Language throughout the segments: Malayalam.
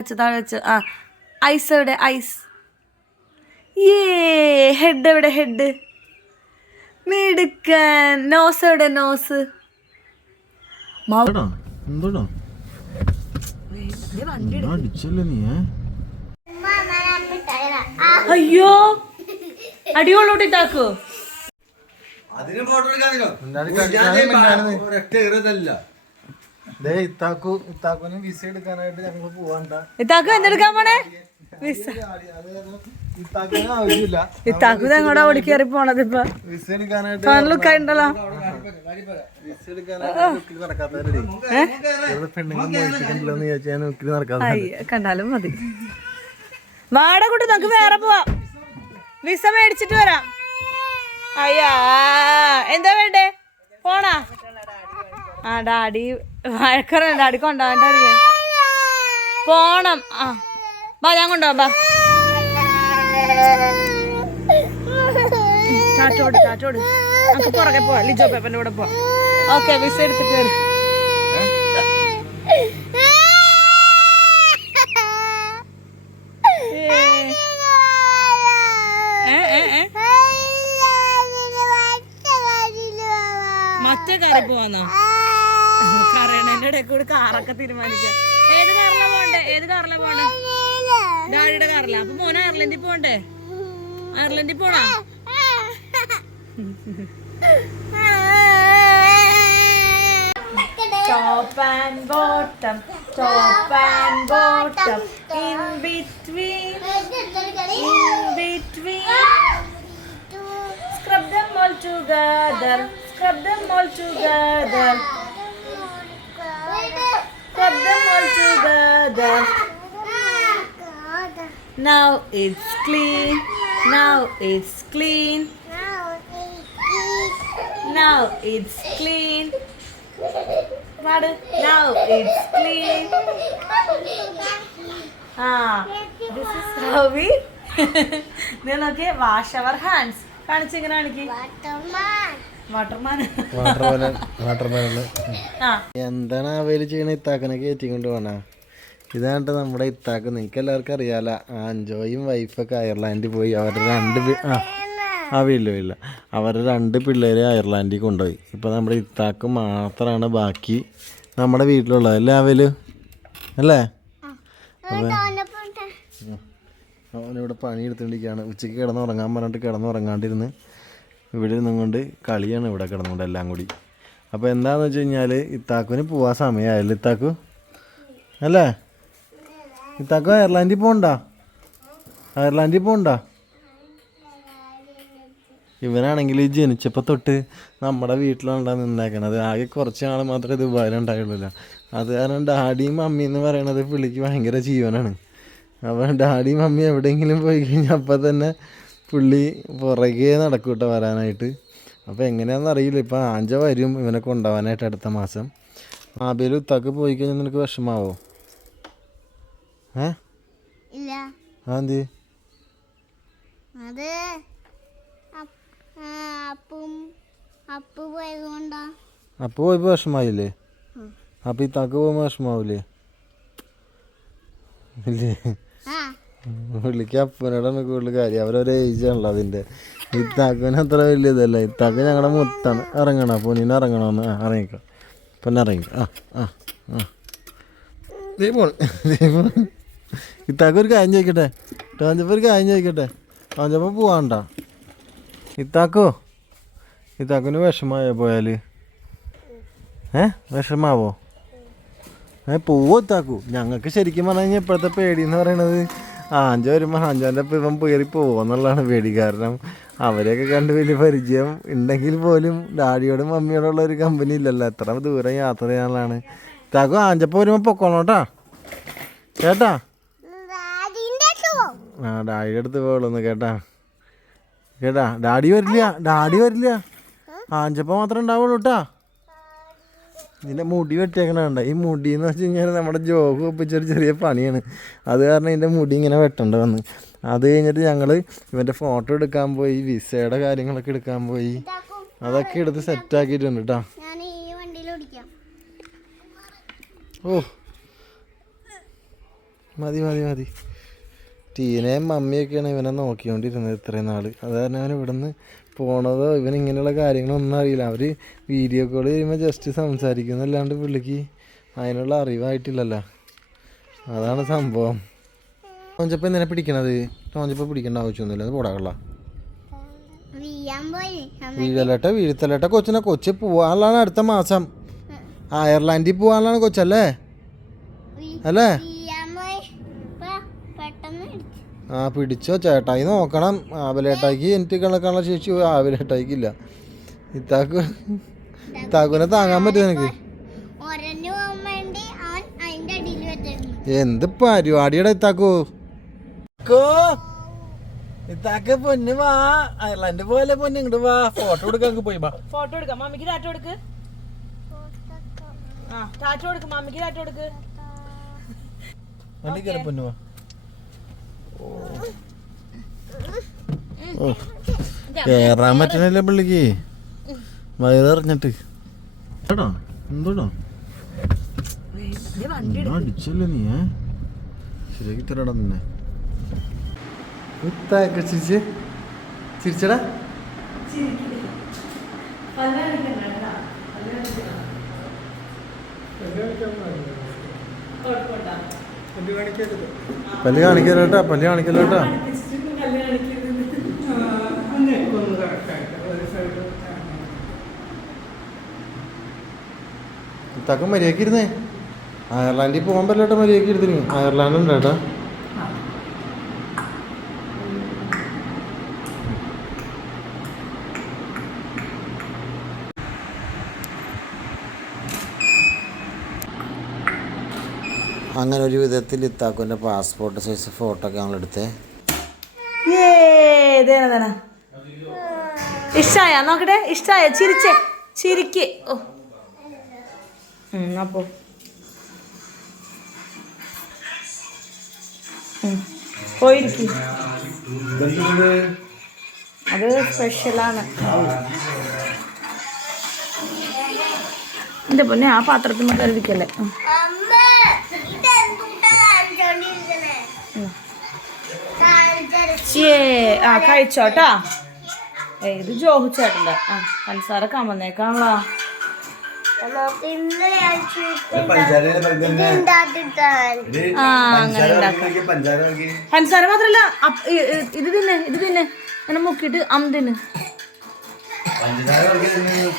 വെച്ച് താഴെ വെച്ച് ആ ഐസ് എവിടെ? ഐസ് ഏ ഹെഡ് എവിടെ? ഹെഡ് മിടുക്കൻ. നോസ് എവിടെ? നോസ്? അയ്യോ അടികൊള്ളോട്ടി താക്കോ. അതിന് ഫോട്ടോ എടുക്കാനല്ലോ. ഒരൊറ്റ ഇറതല്ല. ഇത്താക്കു ഇത്താക്കുന് വിസ എടുക്കാനായിട്ട് ഞങ്ങൾ പോവാണ്ട. ഇത്താക്കു എന്തെടുക്കാൻ പോണേ? വിസ ഇത്താക്കിന് ആവശ്യമില്ല. ഇത്താക്കു ഞങ്ങളുടെ ഓടി കയറി പോണത് ഇപ്പൊ? വിസ എടുക്കാനായിട്ട് ഫൺ ലുക്ക് ആയിട്ടുണ്ടല്ലോ. വിസ എടുക്കാനായിട്ട് പെണ്ണുങ്ങൾ മോഹിപ്പിക്കണ്ടല്ലോ ചോദിച്ചാൽ ഞാൻ കണ്ടാലും മതി. വാട കൂട്ടി നമുക്ക് വേറെ പോവാം. വിസ മേടിച്ചിട്ട് വരാം. അയ്യാ എന്താ വേണ്ടേ? ആ ഡാഡി വഴക്കറ ഡാഡി കൊണ്ടാണ്ടായിരിക്കും പോണം. ആ. ബാ ഞാൻ കൊണ്ടുപോകാം. ബാ. ചാറ്റോട് ചാറ്റോട് നമുക്ക് പുറകെ പോവാം. ലിജോ പേപ്പറിന്റെ കൂടെ പോവാം. ഓക്കെ വിസ എടുത്തിട്ട് വരും. മറ്റേ കാര്യം പോവാന്നോ? കാറൊക്കെ തീരുമാനിക്കാം ഏത് കാറിലാ പോണ്ടേ ഏത് കാറിലാ പോണ്ടേ ഡാഡിയുടെ കാറിലാ അപ്പൊ മോനെ അയർലൻഡിൽ പോണ്ടേ അയർലൻഡിൽ പോണോ Top and bottom, top and bottom, in between, in between. Scrub them all together, scrub them all together, scrub them all together. Now it's clean, now it's clean, now it's clean. പാട് now it's clean. ആ this is how we ഇത് നോക്കി വാഷ് അവർ ഹാൻഡ്സ് കാണിച്ചിങ്ങനെ കാണിക്ക് വാട്ടർമാൻ എന്താണ് അവയിൽ ചെയ്യണ? ഇത്താക്കനെ കയറ്റി കൊണ്ട് പോണ. ഇതാണ്ട് നമ്മുടെ ഇത്താക്ക്. നിങ്ങൾക്ക് എല്ലാവർക്കും അറിയാല അഞ്ചോയും വൈഫൊക്കെ അയർലാൻഡിൽ പോയി. അവരുടെ രണ്ട് ആ. അവയില്ല ഇല്ല അവരുടെ രണ്ട് പിള്ളേരെ അയർലാൻഡിൽ കൊണ്ടുപോയി. ഇപ്പൊ നമ്മുടെ ഇത്താക്ക് മാത്രമാണ് ബാക്കി നമ്മുടെ വീട്ടിലുള്ളത്. അല്ലേ അവൽ? അല്ലേ? അവനിവിടെ പണി എടുത്തുകൊണ്ടിരിക്കുകയാണ് ഉച്ചയ്ക്ക് കിടന്നുറങ്ങാൻ പറഞ്ഞിട്ട് കിടന്നുറങ്ങാണ്ടിരുന്ന്. ഇവിടെ ഇരുന്നും കൊണ്ട് കളിയാണ് ഇവിടെ കിടന്നുകൊണ്ട് എല്ലാം കൂടി. അപ്പോൾ എന്താണെന്ന് വെച്ച് കഴിഞ്ഞാൽ ഇത്താക്കുവിന് പോവാൻ സമയമായല്ലോ ഇത്താക്കു അല്ലേ? ഇത്താക്കു അയർലാൻഡിൽ പോകണ്ട അയർലാൻഡിൽ പോകണ്ട ഇവനാണെങ്കിൽ ജനിച്ചപ്പോൾ തൊട്ട് നമ്മുടെ വീട്ടിലാണ് നിന്നേക്കണത്. ആകെ കുറച്ച് നാൾ മാത്രമേ ഇത് ദുബായിലുണ്ടായുള്ളൂ അത് കാരണം ഡാഡിയും മമ്മി എന്ന് പറയണത് പുള്ളിക്ക് ഭയങ്കര ജീവനാണ്. അപ്പോൾ ഡാഡിയും മമ്മി എവിടെയെങ്കിലും പോയി കഴിഞ്ഞാൽ അപ്പം തന്നെ പുള്ളി പുറകെ നടക്കും കേട്ടോ വരാനായിട്ട്. അപ്പോൾ എങ്ങനെയാണെന്ന് അറിയില്ല ഇപ്പം ആഞ്ച വരും ഇവനെ കൊണ്ടുപോകാനായിട്ട് അടുത്ത മാസം. ആബേലും ഉത്താക്ക് പോയി കഴിഞ്ഞാൽ നിനക്ക് വിഷമാവോ? ഏ? അത് അപ്പ്- അപ്പും അപ്പു പോയപ്പോൾ വിഷമായില്ലേ? അപ്പോൾ ഇത്താക്ക് പോകുമ്പോൾ വിഷമാവില്ലേ ഇല്ലേ? പുള്ളിക്ക് കൂടുതൽ കാര്യം. അവരൊരു ഏജ് ആണല്ലോ അതിന്റെ ഇത്താക്കന് അത്ര വലിയ ഇതല്ല. തക ഞങ്ങളുടെ മുത്താണ്. ഇറങ്ങണം. പൊന്നിന് ഇറങ്ങണമെന്ന് ആ ഇറങ്ങിക്കോ. പൊന്നെ ഇറങ്ങി. ആ ആ ആ. ദീപോൺ ഈ തക ഒരു കാര്യം ചോദിക്കട്ടെ? ടോഞ്ചപ്പം ഒരു കാര്യം ചോദിക്കട്ടെ? ടോഞ്ചപ്പം പോവാണ്ട? ഇത്താക്കോ? ഇത്താക്കിന് വിഷമായോ പോയാൽ ഏ? വിഷമാവോ? ഏ പോവോ ഇത്താക്കൂ. ഞങ്ങൾക്ക് ശരിക്കും പറഞ്ഞു കഴിഞ്ഞാൽ ഇപ്പോഴത്തെ പേടി എന്ന് പറയണത് ആഞ്ച വരുമ്പോൾ ആഞ്ചോന്റെ ഒപ്പം ഇവൻ പേറി പോകുമെന്നുള്ളതാണ് പേടി. കാരണം അവരെയൊക്കെ കണ്ട് വലിയ പരിചയം. ഉണ്ടെങ്കിൽ പോലും ഡാഡിയോടും മമ്മിയോടുള്ള ഒരു കമ്പനി ഇല്ലല്ലോ. എത്ര ദൂരം യാത്ര ചെയ്യാനുള്ളതാണ്. താക്കു ആഞ്ചപ്പോൾ വരുമ്പോൾ പൊക്കോളോട്ടാ കേട്ടാ. ആ ഡാഡിയുടെ അടുത്ത് പോകുള്ളൂ കേട്ടാ. കേട്ടാ? ഡാഡി വരില്ല. ഡാഡി വരില്ല. ആഞ്ചപ്പ മാത്രമേ ഉണ്ടാവുള്ളൂ കേട്ടാ. ഇതിന്റെ മുടി വെട്ടിയേക്കണ ഈ മുടി എന്ന് വെച്ച് കഴിഞ്ഞാൽ നമ്മുടെ ജോഗ് ഒപ്പിച്ചൊരു ചെറിയ പണിയാണ്. അത് കാരണം ഇതിന്റെ മുടി ഇങ്ങനെ വെട്ടേണ്ട വന്ന്. അത് കഴിഞ്ഞിട്ട് ഞങ്ങൾ ഇവന്റെ ഫോട്ടോ എടുക്കാൻ പോയി വിസയുടെ കാര്യങ്ങളൊക്കെ എടുക്കാൻ പോയി. അതൊക്കെ എടുത്ത് സെറ്റാക്കിയിട്ടുണ്ട് കേട്ടോ ഓ. മതി മതി മതി. ടീനയും മമ്മിയൊക്കെയാണ് ഇവനെ നോക്കിക്കൊണ്ടിരുന്നത് ഇത്രയും നാൾ അത് കാരണം അവൻ ഇവിടുന്ന് പോണതോ ഇവൻ ഇങ്ങനെയുള്ള കാര്യങ്ങളൊന്നും അറിയില്ല. അവർ വീഡിയോ കോൾ ചെയ്യുമ്പോൾ ജസ്റ്റ് സംസാരിക്കുന്നല്ലാണ്ട് പുള്ളിക്ക് അതിനുള്ള അറിവായിട്ടില്ലല്ലോ. അതാണ് സംഭവം. ടോഞ്ചപ്പം എന്തിനാ പിടിക്കണത്? ടോഞ്ചപ്പം പിടിക്കേണ്ട ആവശ്യമൊന്നുമില്ല. അത് പോടാകള്ള വീഴലട്ട വീഴ്ത്തലട്ട. കൊച്ചിനെ കൊച്ച് പോവാനുള്ളതാണ് അടുത്ത മാസം. അയർലാൻഡിൽ പോവാനുള്ളതാണ് കൊച്ചല്ലേ? അല്ലേ വീയാൻ പോയി ഇപ്പൊ പെട്ടെന്ന് ഇടിച്ചു ആ പിടിച്ചോ ചേട്ടായി നോക്കണം. ആവലേട്ടാക്കി എനിക്ക് കണക്കാനുള്ള ശേഷി ആവലേട്ടായിക്ക് ഇത്താക്കു ഇത്താക്ക് ഇത്താക്കുനെ താങ്ങാൻ പറ്റും നിനക്ക്? എന്ത് പരിപാടിയുടെ ഇത്താക്കു? ഇത്താക്ക പൊന്ന് വാ. അയർലാൻഡ് പോലെ പൊന്ന്? ഇങ്ങോട്ട് വാ. ഫോട്ടോ എടുക്കാൻ പോയി വാ. ഫോട്ടോ എടുക്കാം. മമ്മിക്ക് ടാറ്റ എടുക്ക്. ആ ടാറ്റ കൊടുക്ക് മമ്മിക്ക് ടാറ്റ കൊടുക്ക് വണ്ടി കയറി പൊന്നു വാ. കേറാൻ പറ്റണില്ല പുള്ളിക്ക്. വയറിഞ്ഞിട്ട് എടാ എന്തോടാ? അടിച്ചല്ലേ നീ ഏ? ശരിയാക്കി തരടാ നിന്നെ. ചിരിച്ച്. ചിരിച്ചടാ. പല്ല് കാണിക്കല്ലോട്ടാ പല്ല് കാണിക്കല്ലോട്ടാ തക്കം മര്യാദയ്ക്ക് ഇരുന്നേ. അയർലാൻഡിൽ പോകാൻ പറ്റില്ല മര്യാദയ്ക്ക് ഇരുത്തിന് അയർലാൻഡ് ഉണ്ട് അങ്ങനെ ഒരു വിധത്തിൽ ഇത്താക്കുവിന്റെ പാസ്പോർട്ട് സൈസ് ഫോട്ടോ ഒക്കെ നമ്മളെടുത്തേ ഇഷ്ടായ? നോക്കട്ടെ ഇഷ്ടായ? ചിരിച്ചേ ചിരിക്ക്. ഓ. അപ്പോ പോയിരിക്കും. അത് സ്പെഷ്യലാണ് എന്റെ പൊന്നെ ആ പാത്രത്തിൽ കരുതിക്കല്ലേ. കാണിച്ചര ആ കഴിച്ചോട്ടാ. ഇത് ജോഹു ചേട്ടന്റെ. ആ പഞ്ചസാര കമന്നേക്കാണല്ലോ. പഞ്ചസാര മാത്രല്ല ഇത് തിന്നെ ഇത് തിന്നെ. അങ്ങനെ മുക്കിട്ട് അം ഇഷ്ടായാ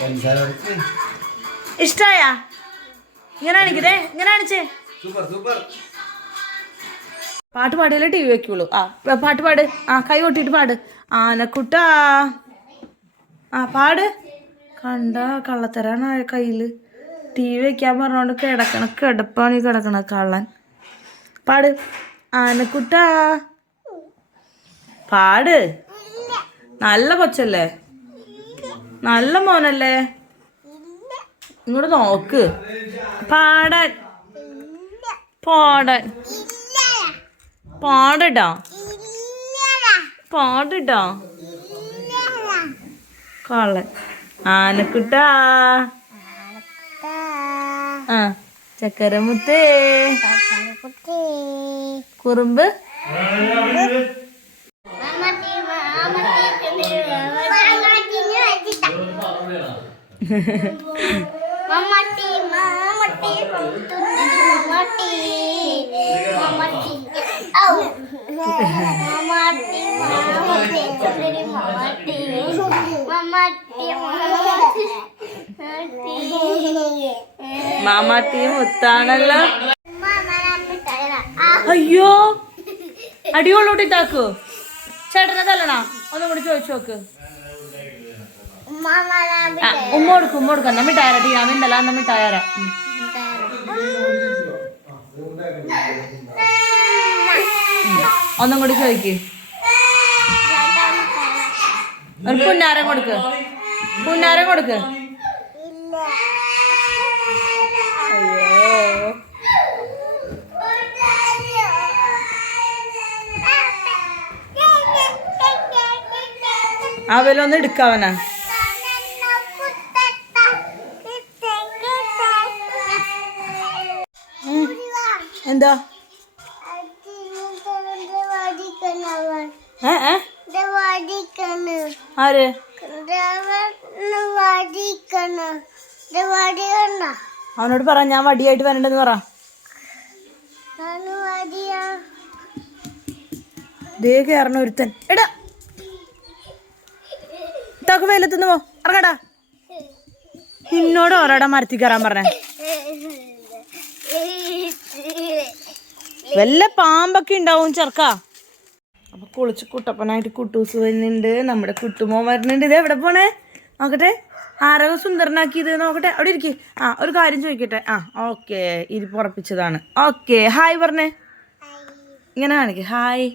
പഞ്ചസാര നോക്കി ഇഷ്ടായ? ഇങ്ങനെ കാണിക്കതേ ഇങ്ങനെ കാണിച്ചേ? Super super. പാട്ട് പാടിയാലേ ടി വി വെക്കുള്ളൂ. ആ. പാട്ട് പാട്. ആ കൈ കൊട്ടിയിട്ട് പാട്. ആനക്കുട്ടാ. ആ പാട്. കണ്ട കള്ളത്തരാണ് ആ കയ്യിൽ ടി വി വെക്കാൻ പറഞ്ഞോണ്ട് കിടക്കണ കിടപ്പാണ് ഈ കിടക്കണ കള്ളൻ. പാട്. ആനക്കുട്ടാ. പാട്. നല്ല കൊച്ചല്ലേ? നല്ല മോനല്ലേ? ഇങ്ങോട്ട് നോക്ക്. പാടാൻ. പാടാൻ. പാടട്ടോ പാടടാ കാള ആനക്കുട്ടാ ആ ചക്കരമുത്തേ കുറുമ്പ് മമ്മട്ടി മമ്മട്ടി മമ്മട്ടി മമ്മട്ടി ഔ മമ്മട്ടി മമ്മട്ടി ചന്ദ്രി മമ്മട്ടി മമ്മട്ടി മമ്മട്ടി മാമാട്ടി മുത്താണല്ലോ. അയ്യോ അടികൊള്ളൂട്ടി താക്കു ചേട്ടനെ തല്ലണ? ഒന്നും കൂടി ചോദിച്ചു നോക്ക്. ഉമ്മ കൊടുക്കും ഉമ്മ കൊടുക്കും. നമ്മ മിഠായര ടീ നമ്മ ഇന്നല നമ്മ മിഠായര ഒന്നും കൂടി ചോദിക്ക്. ഒരു പുന്നാരം കൊടുക്ക്. പുന്നാരം കൊടുക്ക്. അവലൊന്ന് എടുക്കാവന എന്താ? അവനോട് പറ ഞാൻ വടിയായിട്ട് വരണ്ടെന്ന് പറ. ദേ കയറണ ഒരുത്തൻ. എടാ. ഇത്താക്ക് വെയിലത്തുനിന്ന് പോ. ഇറങ്ങടാ. നിന്നോട് ഓരോടാ മരത്തി കയറാൻ പറഞ്ഞേ. വല്ല പാമ്പൊക്കെ ഉണ്ടാവും ചെറുക്ക. അപ്പൊ കുളിച്ച് കുട്ടപ്പനായിട്ട് കുട്ടൂസ് വരുന്നുണ്ട്. നമ്മുടെ കുട്ടുമോൻ വരുന്നുണ്ട്. ഇത് എവിടെ പോണേ? നോക്കട്ടെ. ആരോ സുന്ദരനാക്കിയത് നോക്കട്ടെ. അവിടെ ഇരിക്കേ. ആ ഒരു കാര്യം ചോദിക്കട്ടെ. ആ ഓക്കെ. ഇരിപ്പുറപ്പിച്ചതാണ് ഓക്കെ. ഹായ് പറഞ്ഞേ. ഇങ്ങനെ കാണിക്കേ. ഹായ്.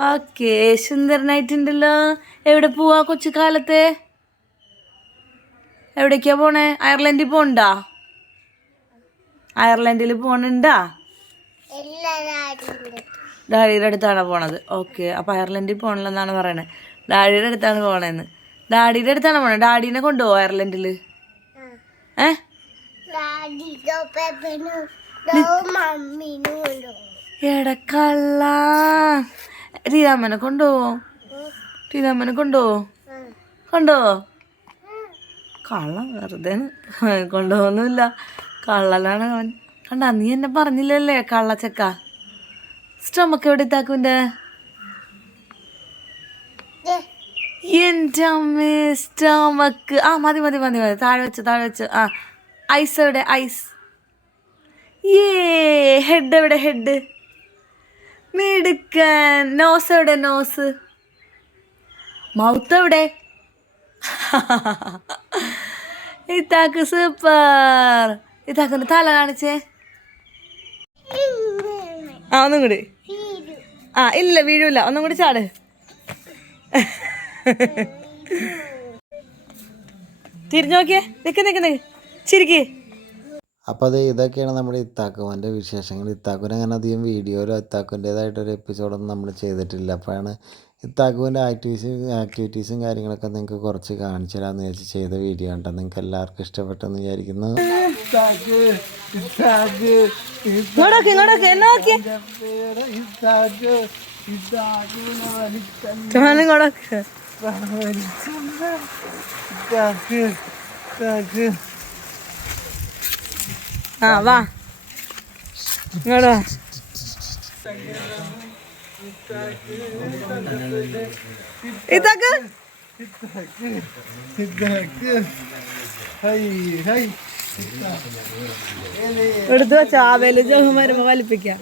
ഓക്കെ സുന്ദരനായിട്ടുണ്ടല്ലോ എവിടെ പോവാ കൊച്ചു കാലത്തെ എവിടേക്കാ പോണേ? അയർലൻഡിൽ പോണ്ടാ? അയർലൻഡിൽ പോണുണ്ടാ? ഡാഡിയുടെ അടുത്താണ് പോണത്. ഓക്കെ അപ്പൊ അയർലൻഡിൽ പോകണില്ലെന്നാണ് പറയണേ. ഡാഡിയുടെ അടുത്താണ് പോണേന്ന്. ഡാഡിയുടെ അടുത്താണ് പോണേ. ഡാഡീനെ കൊണ്ടുപോകും അയർലൻഡിൽ ഏ? എടക്കള്ള ടീരാമ്മനെ കൊണ്ടുപോവോ? ടീരാമ്മനെ കൊണ്ടുപോവോ? കൊണ്ടുപോവോ? കള്ള വെറുതെ കൊണ്ടുപോകുന്നില്ല കള്ളലാണ് അവൻ. കണ്ട നീ എന്നെ പറഞ്ഞില്ലല്ലേ കള്ളച്ചക്ക? സ്റ്റമക്ക് എവിടെ ഇത്താക്കുന്റെ എന്റെ അമ്മേ സ്റ്റമക്ക് ആ മതി മതി മതി മതി. താഴെ വെച്ച് താഴെ വെച്ച്. ആ ഐസ് എവിടെ? ഐസ് ഏ ഹെഡ് എവിടെ? ഹെഡ് മിടുക്കൻ നോസ് എവിടെ? നോസ് മൗത്ത് എവിടെ? ഇത്താക്ക് സൂപ്പർ ഇത്താക്കിന്റെ തല കാണിച്ചേ. ആ ഒന്നും കൂടി. ആ ഇല്ല വീഴൂല. ഒന്നും കൂടി ചാട്. തിരിഞ്ഞു നോക്കിയേ. നിക്ക് നിക്ക് നിക്ക്. ചിരിക്കേ. അപ്പോൾ അത് ഇതൊക്കെയാണ് നമ്മുടെ ഇത്താക്കുവന്റെ വിശേഷങ്ങൾ. ഇത്താക്കുവൻ അങ്ങനെ അധികം വീഡിയോയിലോ ഇത്താക്കുവിന്റേതായിട്ടൊരു എപ്പിസോഡൊന്നും നമ്മൾ ചെയ്തിട്ടില്ല. അപ്പോഴാണ് ഇത്താക്കുവിന്റെ ആക്ടിവിറ്റീസും ആക്ടിവിറ്റീസും കാര്യങ്ങളൊക്കെ നിങ്ങൾക്ക് കുറച്ച് കാണിച്ചു തരാമെന്ന് വിചാരിച്ച് ചെയ്ത വീഡിയോ കണ്ടോ നിങ്ങൾക്ക് എല്ലാവർക്കും ഇഷ്ടപ്പെട്ടെന്ന് വിചാരിക്കുന്നു. ഇങ്ങോട്ടോക്കെ ഇങ്ങോട്ടോക്കെ എന്നാ നോക്കിയേ ചോന ഇങ്ങോട്ടോക്കെ ആ വാ. എടുത്തു വെച്ച. ആവേലും വരുമ്പോ വലിപ്പിക്കാം.